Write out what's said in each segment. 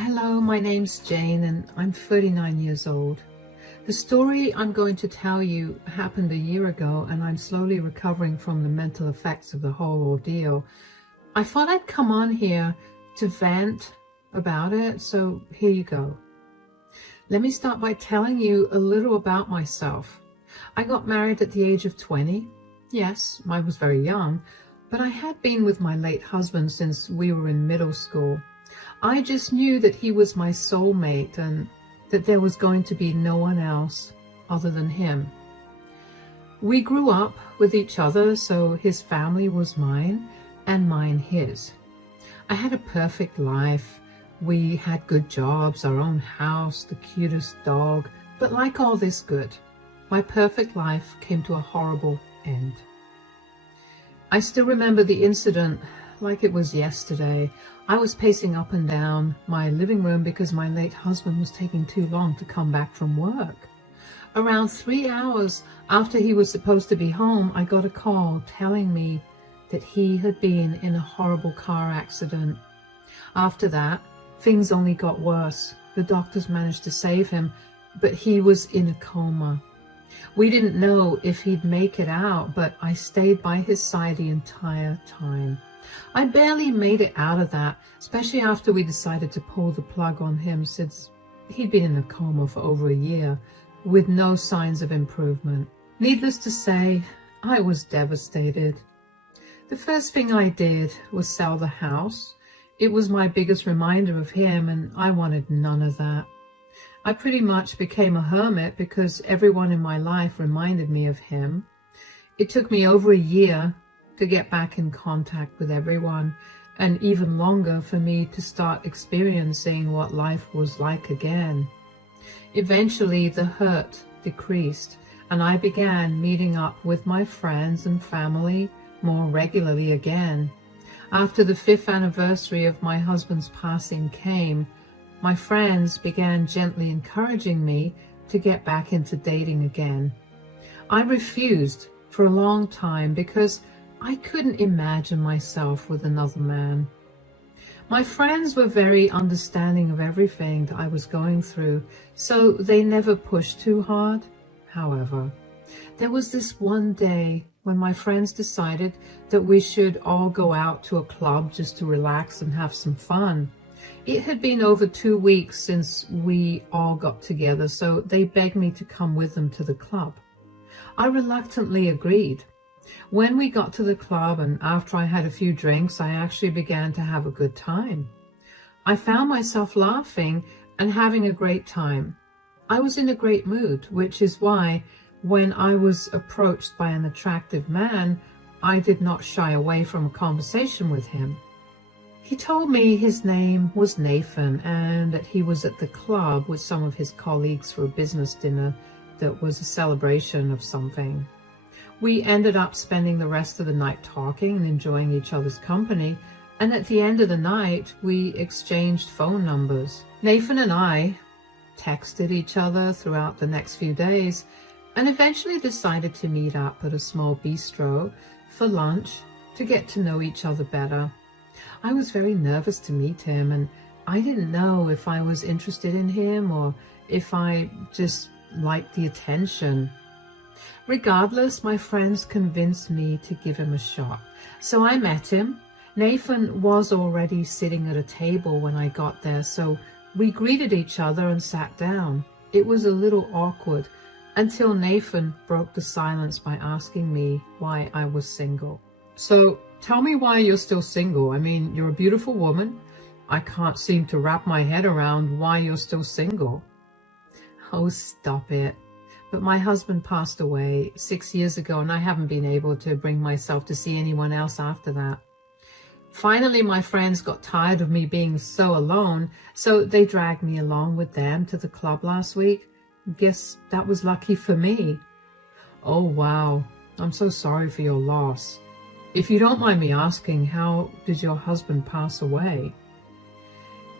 Hello, my name's Jane and I'm 39 years old. The story I'm going to tell you happened a year ago and I'm slowly recovering from the mental effects of the whole ordeal. I thought I'd come on here to vent about it, so here you go. Let me start by telling you a little about myself. I got married at the age of 20. Yes, I was very young, but I had been with my late husband since we were in middle school. I just knew that he was my soulmate and that there was going to be no one else other than him. We grew up with each other, so his family was mine and mine his. I had a perfect life. We had good jobs, our own house, the cutest dog. But like all this good, my perfect life came to a horrible end. I still remember the incident like it was yesterday. I was pacing up and down my living room because my late husband was taking too long to come back from work. Around 3 hours after he was supposed to be home, I got a call telling me that he had been in a horrible car accident. After that, things only got worse. The doctors managed to save him, but he was in a coma. We didn't know if he'd make it out, but I stayed by his side the entire time. I barely made it out of that, especially after we decided to pull the plug on him since he'd been in a coma for over a year with no signs of improvement. Needless to say, I was devastated. The first thing I did was sell the house. It was my biggest reminder of him, and I wanted none of that. I pretty much became a hermit because everyone in my life reminded me of him. It took me over a year to get back in contact with everyone, and even longer for me to start experiencing what life was like again. Eventually, the hurt decreased, and I began meeting up with my friends and family more regularly again. After the 5th anniversary of my husband's passing came, my friends began gently encouraging me to get back into dating again. I refused for a long time because I couldn't imagine myself with another man. My friends were very understanding of everything that I was going through, so they never pushed too hard. However, there was this one day when my friends decided that we should all go out to a club just to relax and have some fun. It had been over 2 weeks since we all got together, so they begged me to come with them to the club. I reluctantly agreed. When we got to the club and after I had a few drinks, I actually began to have a good time. I found myself laughing and having a great time. I was in a great mood, which is why when I was approached by an attractive man, I did not shy away from a conversation with him. He told me his name was Nathan and that he was at the club with some of his colleagues for a business dinner that was a celebration of something. We ended up spending the rest of the night talking and enjoying each other's company, and at the end of the night, we exchanged phone numbers. Nathan and I texted each other throughout the next few days and eventually decided to meet up at a small bistro for lunch to get to know each other better. I was very nervous to meet him, and I didn't know if I was interested in him or if I just liked the attention. Regardless, my friends convinced me to give him a shot. So I met him. Nathan was already sitting at a table when I got there, so we greeted each other and sat down. It was a little awkward until Nathan broke the silence by asking me why I was single. So tell me why you're still single. I mean, you're a beautiful woman. I can't seem to wrap my head around why you're still single. Oh, stop it. But my husband passed away 6 years ago, and I haven't been able to bring myself to see anyone else after that. Finally, my friends got tired of me being so alone, so they dragged me along with them to the club last week. Guess that was lucky for me. Oh, wow. I'm so sorry for your loss. If you don't mind me asking, how did your husband pass away?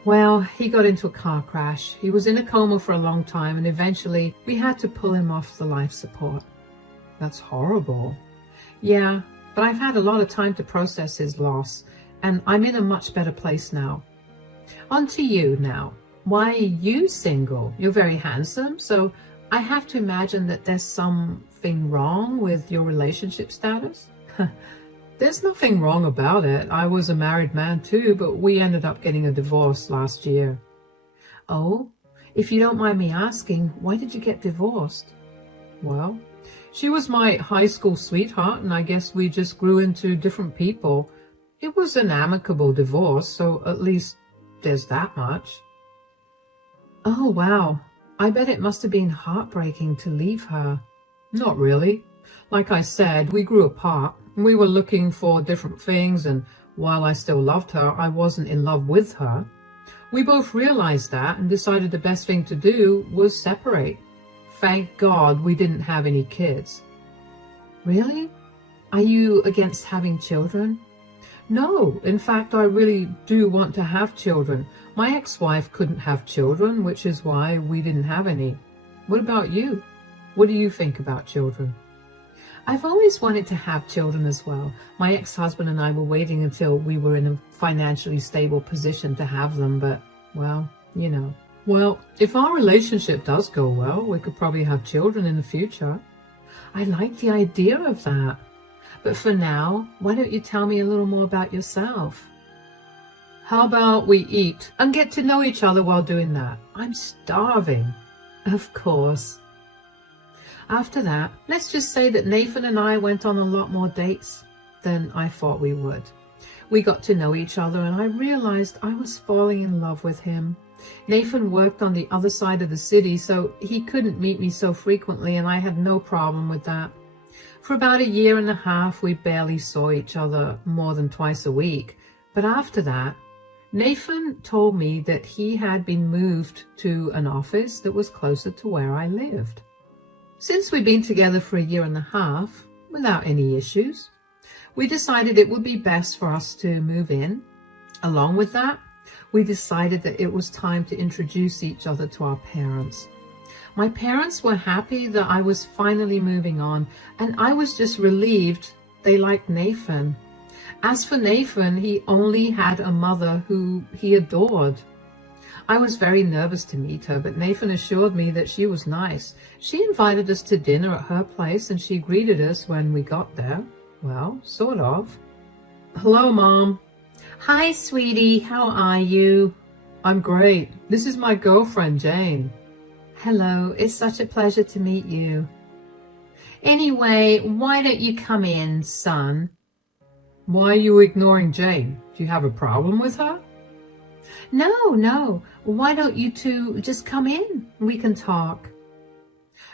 Well, he got into a car crash. He was in a coma for a long time, and eventually we had to pull him off the life support. That's horrible. Yeah, but I've had a lot of time to process his loss, and I'm in a much better place now. On to you now. Why are you single? You're very handsome, so I have to imagine that there's something wrong with your relationship status. There's nothing wrong about it. I was a married man too, but we ended up getting a divorce last year. Oh, if you don't mind me asking, why did you get divorced? Well, she was my high school sweetheart, and I guess we just grew into different people. It was an amicable divorce, so at least there's that much. Oh, wow. I bet it must have been heartbreaking to leave her. Not really. Like I said, we grew apart. We were looking for different things, and while I still loved her, I wasn't in love with her. We both realized that and decided the best thing to do was separate. Thank God we didn't have any kids. Really? Are you against having children? No, in fact, I really do want to have children. My ex-wife couldn't have children, which is why we didn't have any. What about you? What do you think about children? I've always wanted to have children as well. My ex-husband and I were waiting until we were in a financially stable position to have them, but, well, you know. Well, if our relationship does go well, we could probably have children in the future. I like the idea of that. But for now, why don't you tell me a little more about yourself? How about we eat and get to know each other while doing that? I'm starving. Of course. After that, let's just say that Nathan and I went on a lot more dates than I thought we would. We got to know each other and I realized I was falling in love with him. Nathan worked on the other side of the city, so he couldn't meet me so frequently, and I had no problem with that. For about 1.5 years, we barely saw each other more than twice a week. But after that, Nathan told me that he had been moved to an office that was closer to where I lived. Since we'd been together for 1.5 years, without any issues, we decided it would be best for us to move in. Along with that, we decided that it was time to introduce each other to our parents. My parents were happy that I was finally moving on, and I was just relieved they liked Nathan. As for Nathan, he only had a mother who he adored. I was very nervous to meet her, but Nathan assured me that she was nice. She invited us to dinner at her place, and she greeted us when we got there. Well, sort of. Hello, Mom. Hi, sweetie. How are you? I'm great. This is my girlfriend, Jane. Hello. It's such a pleasure to meet you. Anyway, why don't you come in, son? Why are you ignoring Jane? Do you have a problem with her? No. Why don't you two just come in? We can talk.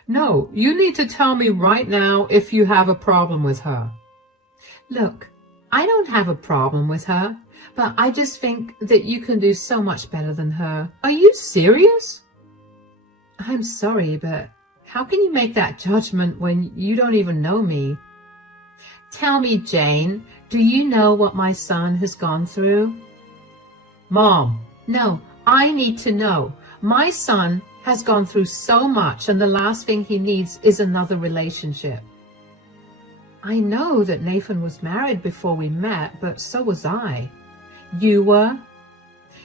No, you need to tell me right now if you have a problem with her. Look, I don't have a problem with her, but I just think that you can do so much better than her. Are you serious? I'm sorry, but how can you make that judgment when you don't even know me? Tell me, Jane, do you know what my son has gone through? Mom. No, I need to know. My son has gone through so much, and the last thing he needs is another relationship. I know that Nathan was married before we met, but so was I. You were?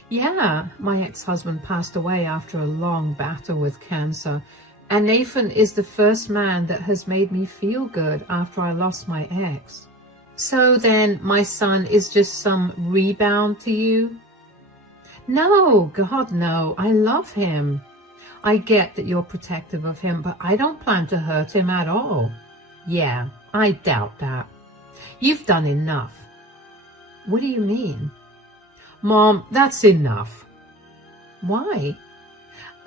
Yeah, my ex-husband passed away after a long battle with cancer, and Nathan is the first man that has made me feel good after I lost my ex. So then my son is just some rebound to you? No, God, no. I love him. I get that you're protective of him, but I don't plan to hurt him at all. Yeah, I doubt that. You've done enough. What do you mean? Mom, that's enough. Why?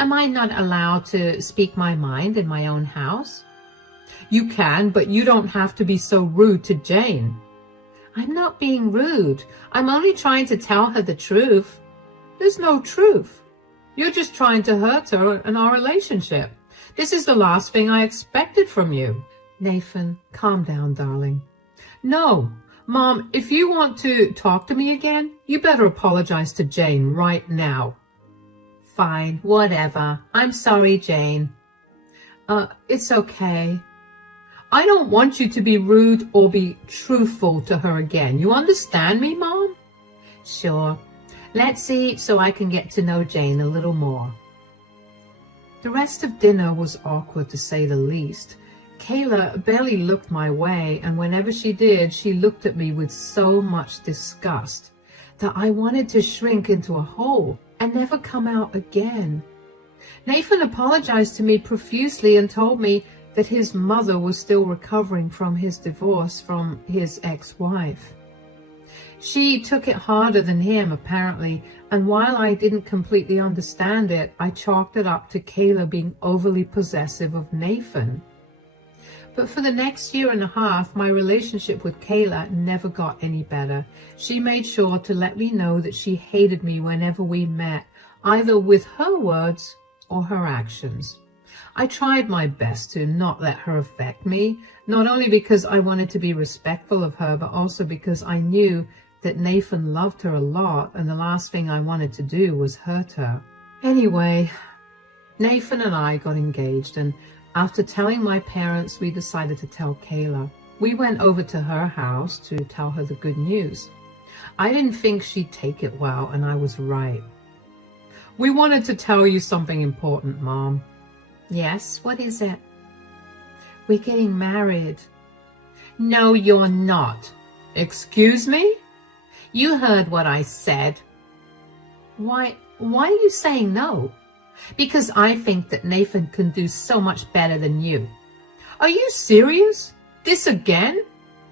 Am I not allowed to speak my mind in my own house? You can, but you don't have to be so rude to Jane. I'm not being rude. I'm only trying to tell her the truth. There's no truth. You're just trying to hurt her and our relationship. This is the last thing I expected from you. Nathan, calm down, darling. No, Mom, if you want to talk to me again, you better apologize to Jane right now. Fine, whatever. I'm sorry, Jane. It's okay. I don't want you to be rude or be truthful to her again. You understand me, Mom? Sure. Let's eat so I can get to know Jane a little more. The rest of dinner was awkward, to say the least. Kayla barely looked my way, and whenever she did, she looked at me with so much disgust that I wanted to shrink into a hole and never come out again. Nathan apologized to me profusely and told me that his mother was still recovering from his divorce from his ex-wife. She took it harder than him, apparently, and while I didn't completely understand it, I chalked it up to Kayla being overly possessive of Nathan. But for the next year and a half, my relationship with Kayla never got any better. She made sure to let me know that she hated me whenever we met, either with her words or her actions. I tried my best to not let her affect me, not only because I wanted to be respectful of her, but also because I knew that Nathan loved her a lot, and the last thing I wanted to do was hurt her. Anyway, Nathan and I got engaged, and after telling my parents, we decided to tell Kayla. We went over to her house to tell her the good news. I didn't think she'd take it well, and I was right. "We wanted to tell you something important, Mom." "Yes, what is it?" "We're getting married." "No, you're not." "Excuse me?" "You heard what I said." Why are you saying no?" "Because I think that Nathan can do so much better than you." "Are you serious? This again?"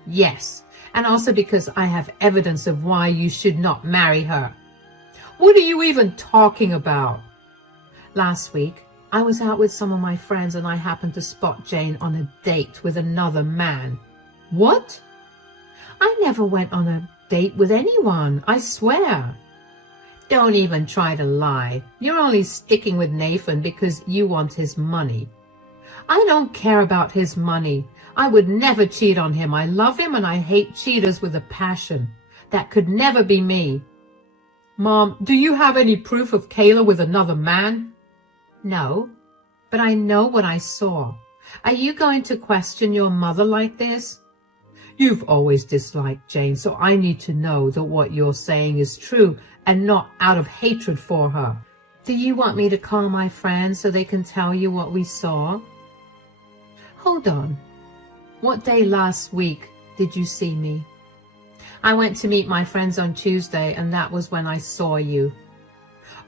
"Yes, and also because I have evidence of why you should not marry her." "What are you even talking about?" "Last week, I was out with some of my friends and I happened to spot Jane on a date with another man." "What?" "I never went on a date with anyone, I swear." "Don't even try to lie. You're only sticking with Nathan because you want his money." "I don't care about his money. I would never cheat on him. I love him and I hate cheaters with a passion. That could never be me." "Mom, do you have any proof of Kayla with another man?" "No, but I know what I saw. Are you going to question your mother like this?" "You've always disliked Jane, so I need to know that what you're saying is true and not out of hatred for her." "Do you want me to call my friends so they can tell you what we saw?" "Hold on. What day last week did you see me?" "I went to meet my friends on Tuesday, and that was when I saw you."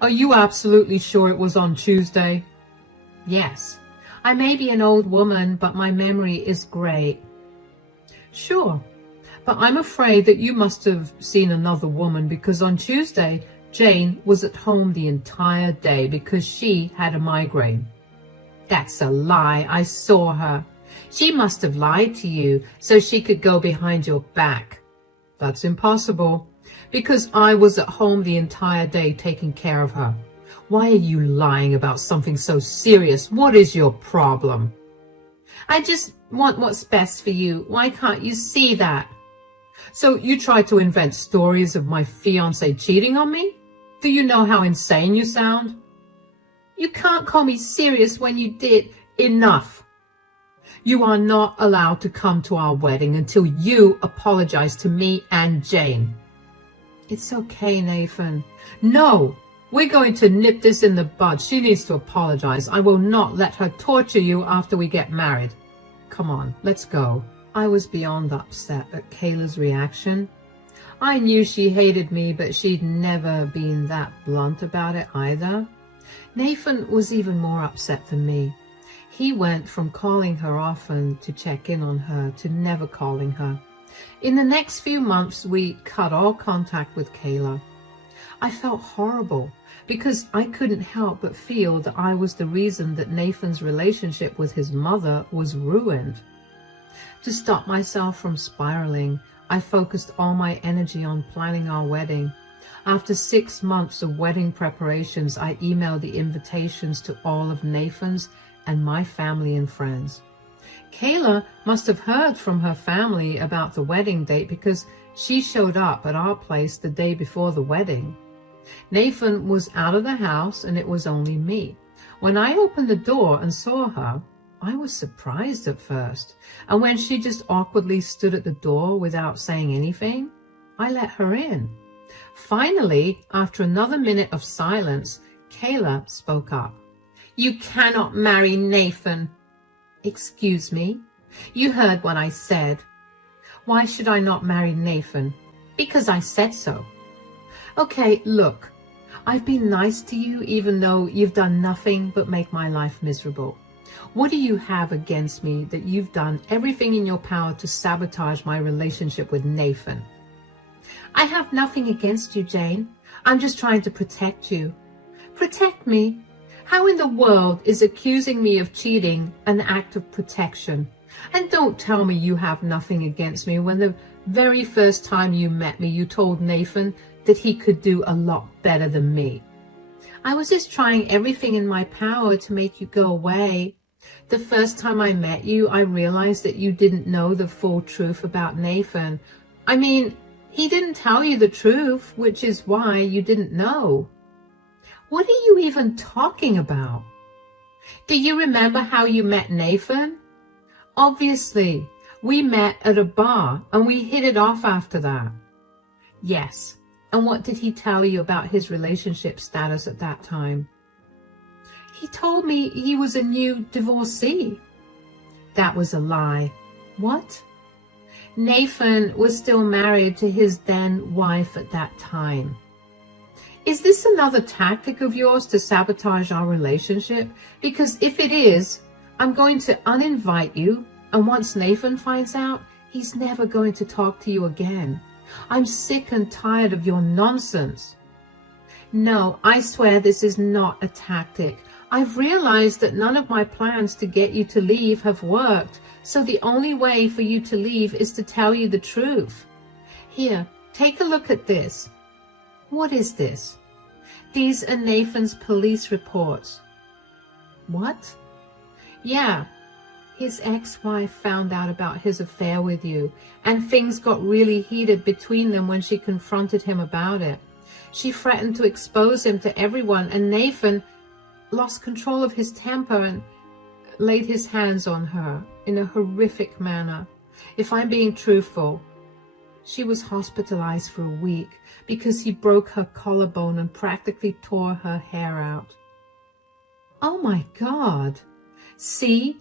"Are you absolutely sure it was on Tuesday?" "Yes. I may be an old woman, but my memory is great." "Sure, but I'm afraid that you must have seen another woman, because on Tuesday, Jane was at home the entire day because she had a migraine." "That's a lie. I saw her. She must have lied to you so she could go behind your back." "That's impossible, because I was at home the entire day taking care of her." "Why are you lying about something so serious? What is your problem?" "I just want what's best for you. Why can't you see that?" "So you try to invent stories of my fiancé cheating on me? Do you know how insane you sound?" "You can't call me serious when you did." "Enough. You are not allowed to come to our wedding until you apologize to me and Jane." "It's okay, Nathan." "No, we're going to nip this in the bud. She needs to apologize. I will not let her torture you after we get married. Come on, let's go." I was beyond upset at Kayla's reaction. I knew she hated me, but she'd never been that blunt about it either. Nathan was even more upset than me. He went from calling her often to check in on her to never calling her. In the next few months, we cut all contact with Kayla. I felt horrible because I couldn't help but feel that I was the reason that Nathan's relationship with his mother was ruined. To stop myself from spiraling, I focused all my energy on planning our wedding. After 6 months of wedding preparations, I emailed the invitations to all of Nathan's and my family and friends. Kayla must have heard from her family about the wedding date because she showed up at our place the day before the wedding. Nathan was out of the house and it was only me. When I opened the door and saw her, I was surprised at first, and when she just awkwardly stood at the door without saying anything, I let her in. Finally, after another minute of silence, Kayla spoke up. You cannot marry Nathan. Excuse me? You heard what I said. Why should I not marry Nathan? Because I said so. Okay, look, I've been nice to you even though you've done nothing but make my life miserable. What do you have against me that you've done everything in your power to sabotage my relationship with Nathan? I have nothing against you, Jane. I'm just trying to protect you. Protect me? How in the world is accusing me of cheating an act of protection? And don't tell me you have nothing against me when the very first time you met me, you told Nathan that he could do a lot better than me. I was just trying everything in my power to make you go away. The first time I met you, I realized that you didn't know the full truth about Nathan. I mean, he didn't tell you the truth, which is why you didn't know. What are you even talking about? Do you remember how you met Nathan? Obviously, we met at a bar and we hit it off after that. Yes, and what did he tell you about his relationship status at that time? He told me he was a new divorcee. That was a lie. What? Nathan was still married to his then wife at that time. Is this another tactic of yours to sabotage our relationship? Because if it is, I'm going to uninvite you, and once Nathan finds out, he's never going to talk to you again. I'm sick and tired of your nonsense. No, I swear this is not a tactic. I've realized that none of my plans to get you to leave have worked, so the only way for you to leave is to tell you the truth. Here, take a look at this. What is this? These are Nathan's police reports. What? Yeah, his ex-wife found out about his affair with you, and things got really heated between them when she confronted him about it. She threatened to expose him to everyone, and Nathan lost control of his temper and laid his hands on her in a horrific manner. If I'm being truthful, she was hospitalized for a week because he broke her collarbone and practically tore her hair out. Oh my God. See?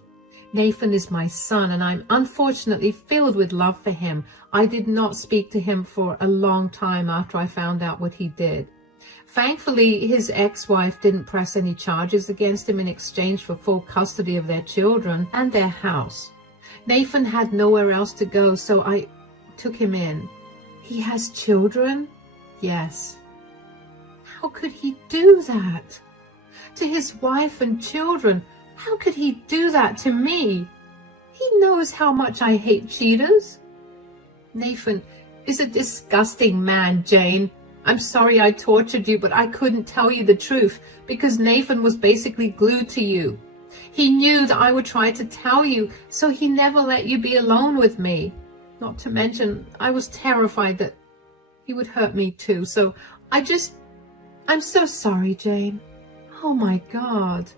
Nathan is my son, and I'm unfortunately filled with love for him. I did not speak to him for a long time after I found out what he did. Thankfully, his ex-wife didn't press any charges against him in exchange for full custody of their children and their house. Nathan had nowhere else to go, so I took him in. He has children? Yes. How could he do that? To his wife and children? How could he do that to me? He knows how much I hate cheaters. Nathan is a disgusting man, Jane. I'm sorry I tortured you, but I couldn't tell you the truth because Nathan was basically glued to you. He knew that I would try to tell you, so he never let you be alone with me. Not to mention, I was terrified that he would hurt me too, so I'm so sorry, Jane. Oh my God.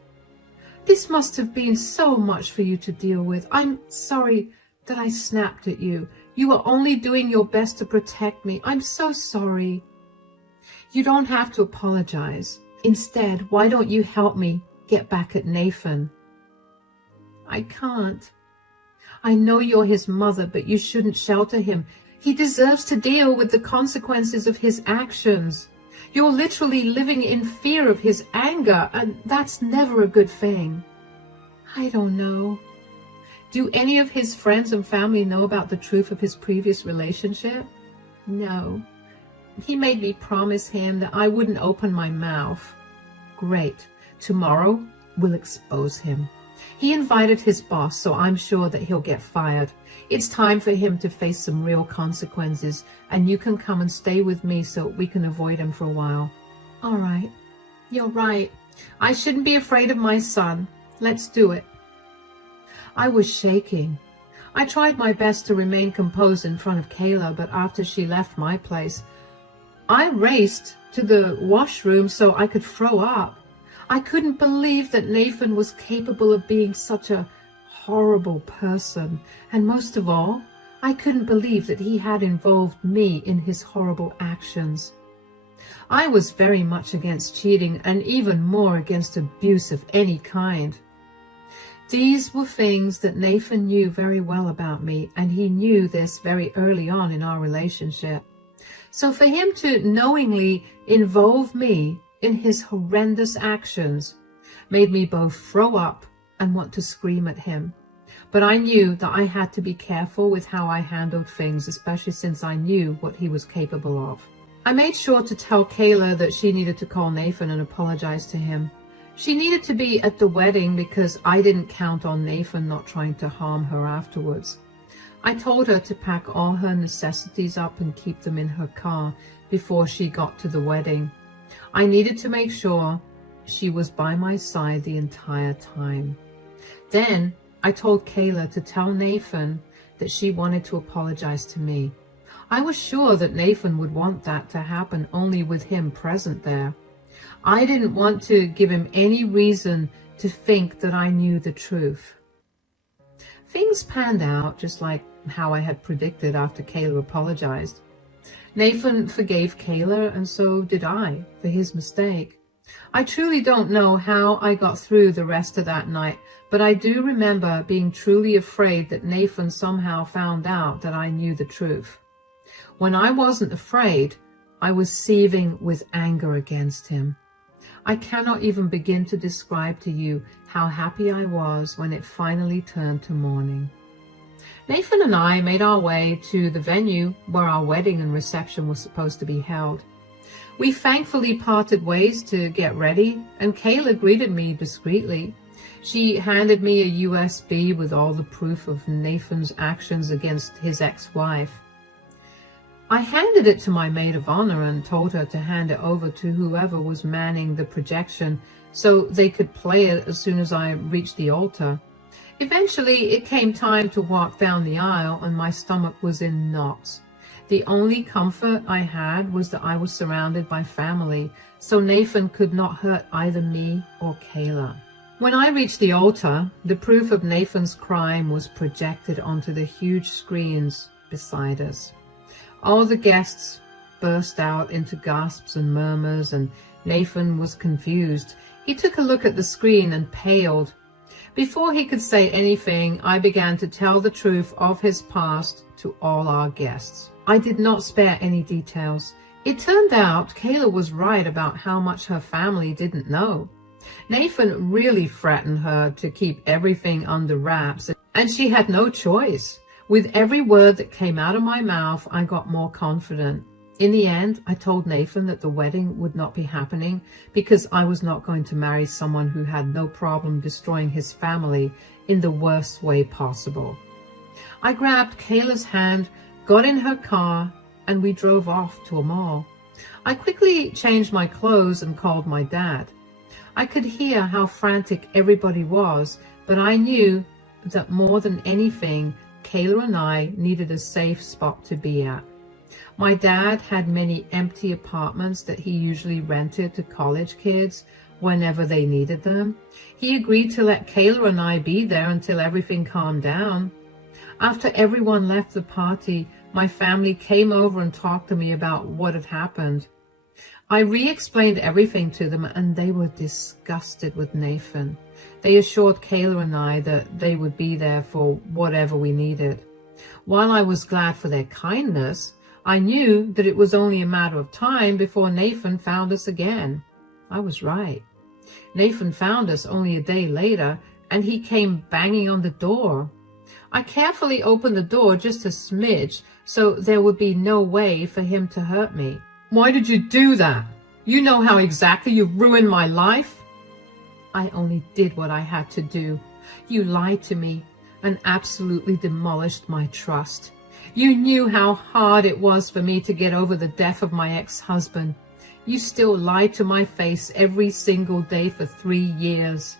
This must have been so much for you to deal with. I'm sorry that I snapped at you. You were only doing your best to protect me. I'm so sorry. You don't have to apologize. Instead, why don't you help me get back at Nathan? I can't. I know you're his mother, but you shouldn't shelter him. He deserves to deal with the consequences of his actions. You're literally living in fear of his anger, and that's never a good thing. I don't know. Do any of his friends and family know about the truth of his previous relationship? No. He made me promise him that I wouldn't open my mouth. Great. Tomorrow, we'll expose him. He invited his boss, so I'm sure that he'll get fired. It's time for him to face some real consequences, and you can come and stay with me so we can avoid him for a while. All right. You're right. I shouldn't be afraid of my son. Let's do it. I was shaking. I tried my best to remain composed in front of Kayla, but after she left my place, I raced to the washroom so I could throw up. I couldn't believe that Nathan was capable of being such a horrible person. And most of all, I couldn't believe that he had involved me in his horrible actions. I was very much against cheating and even more against abuse of any kind. These were things that Nathan knew very well about me, and he knew this very early on in our relationship. So for him to knowingly involve me in his horrendous actions made me both throw up and want to scream at him. But I knew that I had to be careful with how I handled things, especially since I knew what he was capable of. I made sure to tell Kayla that she needed to call Nathan and apologize to him. She needed to be at the wedding because I didn't count on Nathan not trying to harm her afterwards. I told her to pack all her necessities up and keep them in her car before she got to the wedding. I needed to make sure she was by my side the entire time. Then I told Kayla to tell Nathan that she wanted to apologize to me. I was sure that Nathan would want that to happen only with him present there. I didn't want to give him any reason to think that I knew the truth. Things panned out just like how I had predicted after Kayla apologized. Nathan forgave Kayla, and so did I for his mistake. I truly don't know how I got through the rest of that night, but I do remember being truly afraid that Nathan somehow found out that I knew the truth. When I wasn't afraid, I was seething with anger against him. I cannot even begin to describe to you how happy I was when it finally turned to morning. Nathan and I made our way to the venue where our wedding and reception was supposed to be held. We thankfully parted ways to get ready, and Kayla greeted me discreetly. She handed me a USB with all the proof of Nathan's actions against his ex-wife. I handed it to my maid of honor and told her to hand it over to whoever was manning the projection so they could play it as soon as I reached the altar. Eventually, it came time to walk down the aisle, and my stomach was in knots. The only comfort I had was that I was surrounded by family, so Nathan could not hurt either me or Kayla. When I reached the altar, the proof of Nathan's crime was projected onto the huge screens beside us. All the guests burst out into gasps and murmurs, and Nathan was confused. He took a look at the screen and paled. Before he could say anything, I began to tell the truth of his past to all our guests. I did not spare any details. It turned out Kayla was right about how much her family didn't know. Nathan really threatened her to keep everything under wraps, and she had no choice. With every word that came out of my mouth, I got more confident. In the end, I told Nathan that the wedding would not be happening because I was not going to marry someone who had no problem destroying his family in the worst way possible. I grabbed Kayla's hand, got in her car, and we drove off to a mall. I quickly changed my clothes and called my dad. I could hear how frantic everybody was, but I knew that more than anything, Kayla and I needed a safe spot to be at. My dad had many empty apartments that he usually rented to college kids whenever they needed them. He agreed to let Kayla and I be there until everything calmed down. After everyone left the party, my family came over and talked to me about what had happened. I re-explained everything to them, and they were disgusted with Nathan. They assured Kayla and I that they would be there for whatever we needed. While I was glad for their kindness, I knew that it was only a matter of time before Nathan found us again. I was right. Nathan found us only a day later, and he came banging on the door. I carefully opened the door just a smidge so there would be no way for him to hurt me. "Why did you do that? You know how exactly you've ruined my life." "I only did what I had to do. You lied to me and absolutely demolished my trust. You knew how hard it was for me to get over the death of my ex-husband. You still lied to my face every single day for 3 years.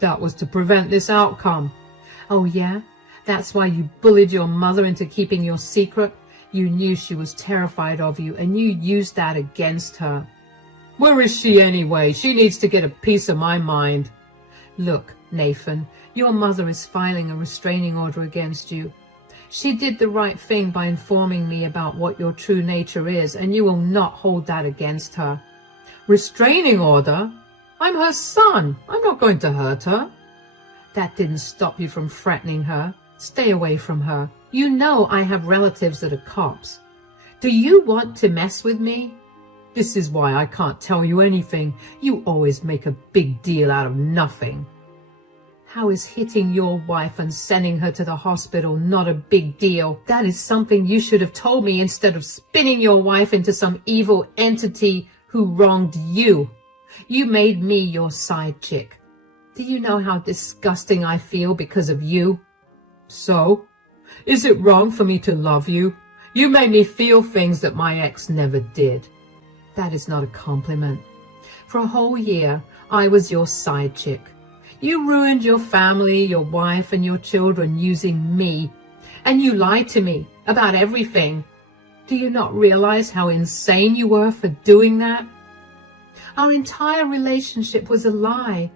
That was to prevent this outcome." "Oh yeah? That's why you bullied your mother into keeping your secret? You knew she was terrified of you, and you used that against her." "Where is she anyway? She needs to get a piece of my mind." "Look, Nathan, your mother is filing a restraining order against you. She did the right thing by informing me about what your true nature is, and you will not hold that against her. Restraining order? I'm her son. I'm not going to hurt her. That didn't stop you from threatening her. Stay away from her. You know I have relatives that are cops. Do you want to mess with me? This is why I can't tell you anything. You always make a big deal out of nothing. How is hitting your wife and sending her to the hospital not a big deal? That is something you should have told me instead of spinning your wife into some evil entity who wronged you. You made me your side chick. Do you know how disgusting I feel because of you? So? Is it wrong for me to love you? You made me feel things that my ex never did. That is not a compliment. For a whole year, I was your side chick. You ruined your family, your wife, and your children using me. And you lied to me about everything. Do you not realize how insane you were for doing that? Our entire relationship was a lie.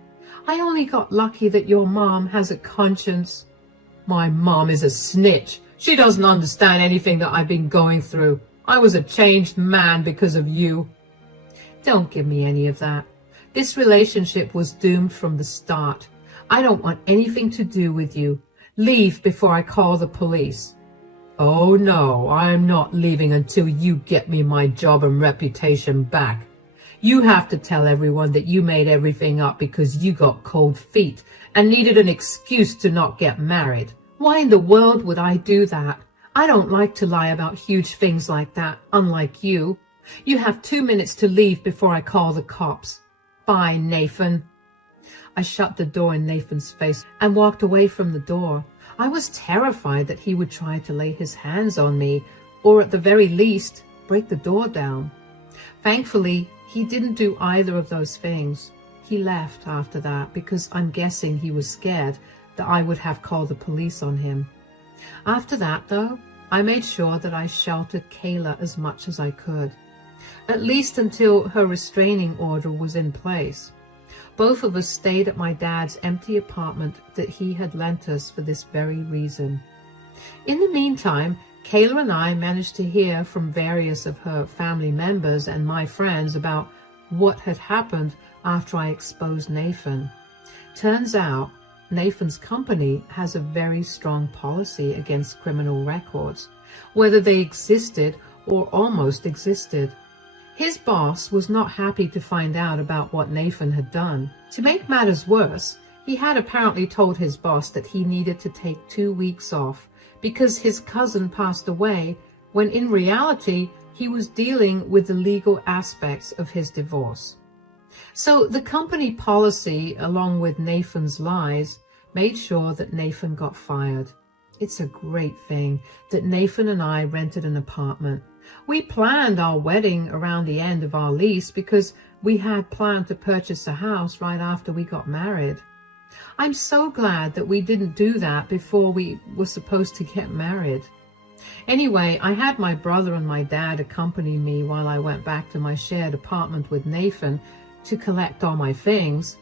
I only got lucky that your mom has a conscience. My mom is a snitch. She doesn't understand anything that I've been going through. I was a changed man because of you. Don't give me any of that. This relationship was doomed from the start. I don't want anything to do with you. Leave before I call the police. Oh no, I'm not leaving until you get me my job and reputation back. You have to tell everyone that you made everything up because you got cold feet and needed an excuse to not get married. Why in the world would I do that? I don't like to lie about huge things like that, unlike you. You have 2 minutes to leave before I call the cops. Bye, Nathan. I shut the door in Nathan's face and walked away from the door. I was terrified that he would try to lay his hands on me, or at the very least, break the door down. Thankfully, he didn't do either of those things. He left after that because I'm guessing he was scared that I would have called the police on him. After that, though, I made sure that I sheltered Kayla as much as I could, at least until her restraining order was in place. Both of us stayed at my dad's empty apartment that he had lent us for this very reason. In the meantime, Kayla and I managed to hear from various of her family members and my friends about what had happened after I exposed Nathan. Turns out, Nathan's company has a very strong policy against criminal records, whether they existed or almost existed. His boss was not happy to find out about what Nathan had done. To make matters worse, he had apparently told his boss that he needed to take 2 weeks off because his cousin passed away, when in reality he was dealing with the legal aspects of his divorce. So the company policy, along with Nathan's lies, made sure that Nathan got fired. It's a great thing that Nathan and I rented an apartment. We planned our wedding around the end of our lease because we had planned to purchase a house right after we got married. I'm so glad that we didn't do that before we were supposed to get married. Anyway, I had my brother and my dad accompany me while I went back to my shared apartment with Nathan to collect all my things.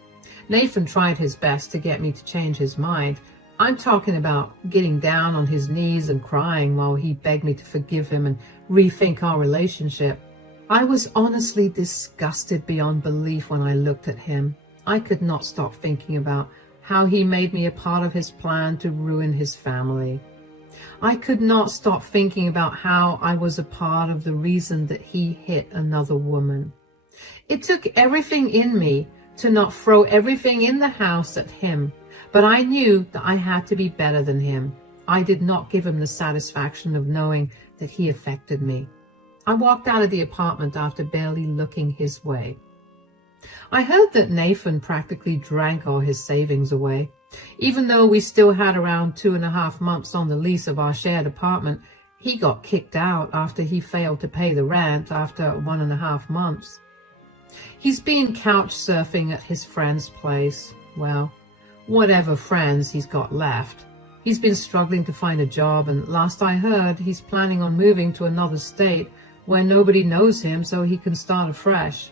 Nathan tried his best to get me to change his mind. I'm talking about getting down on his knees and crying while he begged me to forgive him and rethink our relationship. I was honestly disgusted beyond belief when I looked at him. I could not stop thinking about how he made me a part of his plan to ruin his family. I could not stop thinking about how I was a part of the reason that he hit another woman. It took everything in me to not throw everything in the house at him, but I knew that I had to be better than him. I did not give him the satisfaction of knowing that he affected me. I walked out of the apartment after barely looking his way. I heard that Nathan practically drank all his savings away. Even though we still had around 2.5 months on the lease of our shared apartment, he got kicked out after he failed to pay the rent after 1.5 months. He's been couch surfing at his friend's place. Well, whatever friends he's got left. He's been struggling to find a job, and last I heard, he's planning on moving to another state where nobody knows him so he can start afresh.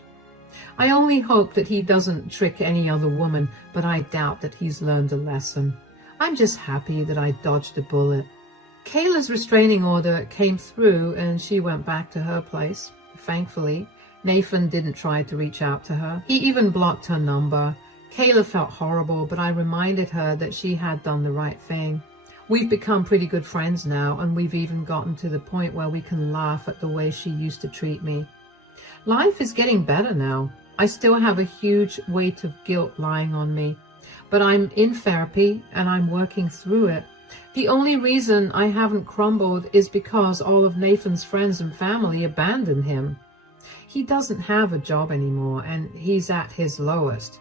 I only hope that he doesn't trick any other woman, but I doubt that he's learned a lesson. I'm just happy that I dodged a bullet. Kayla's restraining order came through and she went back to her place. Thankfully, Nathan didn't try to reach out to her. He even blocked her number. Kayla felt horrible, but I reminded her that she had done the right thing. We've become pretty good friends now, and we've even gotten to the point where we can laugh at the way she used to treat me. Life is getting better now. I still have a huge weight of guilt lying on me, but I'm in therapy and I'm working through it. The only reason I haven't crumbled is because all of Nathan's friends and family abandoned him. He doesn't have a job anymore and he's at his lowest.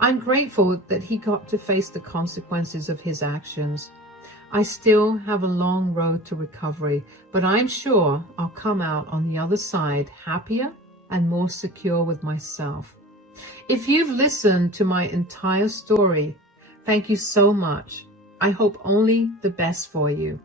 I'm grateful that he got to face the consequences of his actions. I still have a long road to recovery, but I'm sure I'll come out on the other side happier and more secure with myself. If you've listened to my entire story, thank you so much. I hope only the best for you.